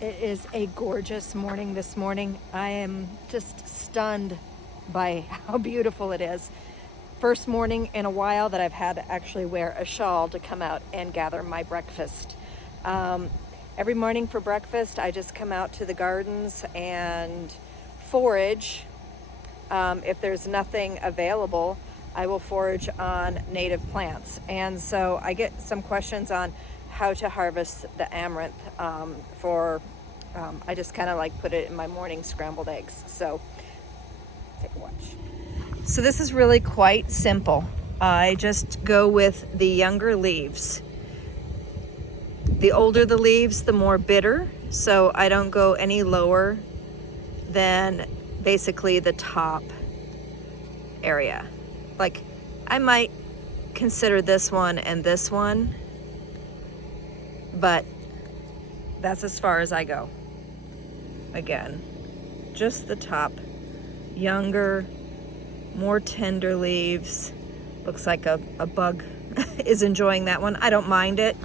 It is a gorgeous morning this morning. I am just stunned by how beautiful it is. First morning in a while that I've had to actually wear a shawl to come out and gather my breakfast. Every morning for breakfast, I just come out to the gardens and forage. If there's nothing available, I will forage on native plants. And so I get some questions on how to harvest the amaranth I just kind of like put it in my morning scrambled eggs. So take a watch. So this is really quite simple. I just go with the younger leaves. The older the leaves, the more bitter. So I don't go any lower than basically the top area. Like I might consider this one and this one, but that's as far as I go. Again, just the top, younger, more tender leaves. Looks like a bug is enjoying that one. I don't mind it,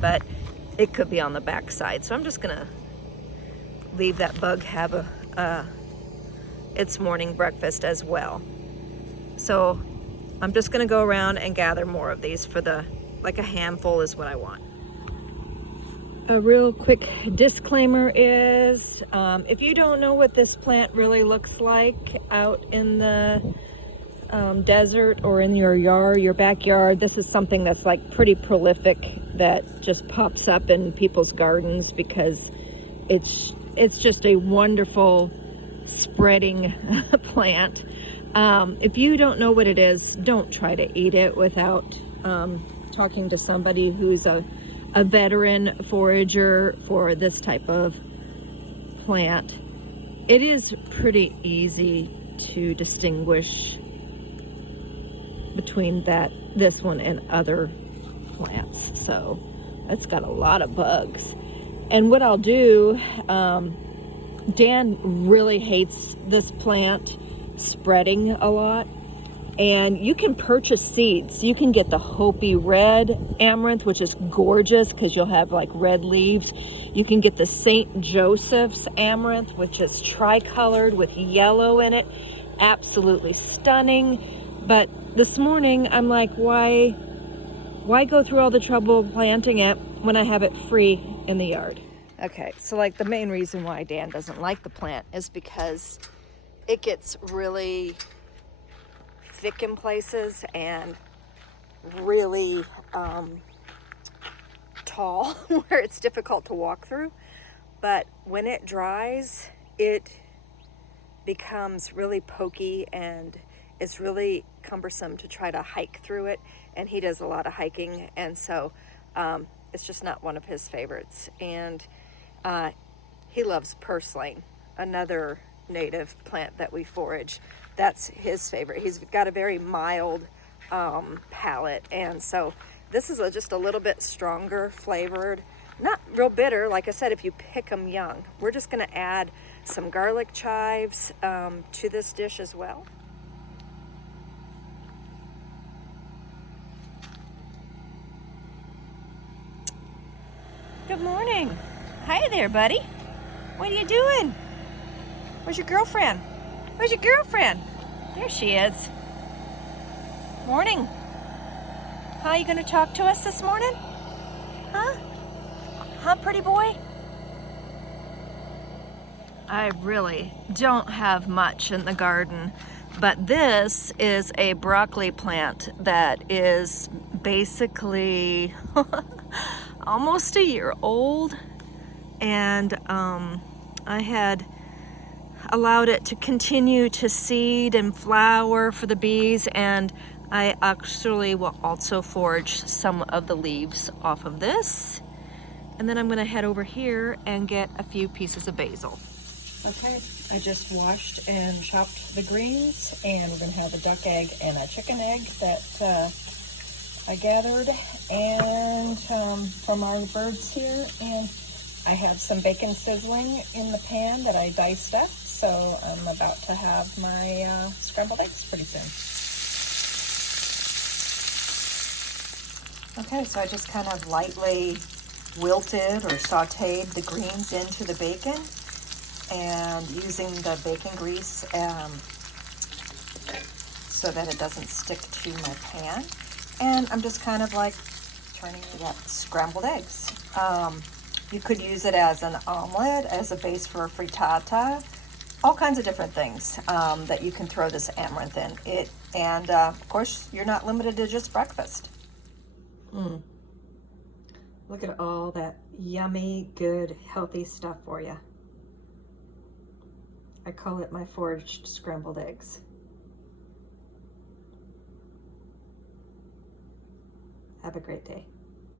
but it could be on the back side. So I'm just gonna leave that bug have its morning breakfast as well. So I'm just gonna go around and gather more of these for like a handful is what I want. A real quick disclaimer is, if you don't know what this plant really looks like out in the desert or in your yard, your backyard, this is something that's like pretty prolific that just pops up in people's gardens because it's just a wonderful spreading plant. If you don't know what it is, don't try to eat it without talking to somebody who's a veteran forager for this type of plant. It is pretty easy to distinguish between this one and other plants. So it's got a lot of bugs. And what I'll do, Dan really hates this plant spreading a lot. And you can purchase seeds. You can get the Hopi red amaranth, which is gorgeous because you'll have like red leaves. You can get the St. Joseph's amaranth, which is tricolored with yellow in it. Absolutely stunning. But this morning, I'm like, why go through all the trouble planting it when I have it free in the yard? Okay, so like the main reason why Dan doesn't like the plant is because it gets really thick in places and really tall where it's difficult to walk through. But when it dries, it becomes really pokey and it's really cumbersome to try to hike through it. And he does a lot of hiking, and so it's just not one of his favorites. And he loves purslane, another native plant that we forage. That's his favorite. He's got a very mild palate, and so this is just a little bit stronger flavored, not real bitter. Like I said, if you pick them young. We're just going to add some garlic chives to this dish as well. Good morning. Hi there, buddy. What are you doing? Where's your girlfriend? Where's your girlfriend? There she is. Morning. How you gonna talk to us this morning? Huh? Huh, pretty boy? I really don't have much in the garden, but this is a broccoli plant that is basically almost a year old, and I had allowed it to continue to seed and flower for the bees, and I actually will also forage some of the leaves off of this. And then I'm going to head over here and get a few pieces of basil. Okay, I just washed and chopped the greens, and we're going to have a duck egg and a chicken egg that I gathered and from our birds here. And I have some bacon sizzling in the pan that I diced up, so I'm about to have my scrambled eggs pretty soon. Okay, so I just kind of lightly wilted or sauteed the greens into the bacon, and using the bacon grease so that it doesn't stick to my pan. And I'm just kind of like turning it up scrambled eggs. You could use it as an omelet, as a base for a frittata, all kinds of different things that you can throw this amaranth in. And of course, you're not limited to just breakfast. Look at all that yummy, good, healthy stuff for you. I call it my foraged scrambled eggs. Have a great day.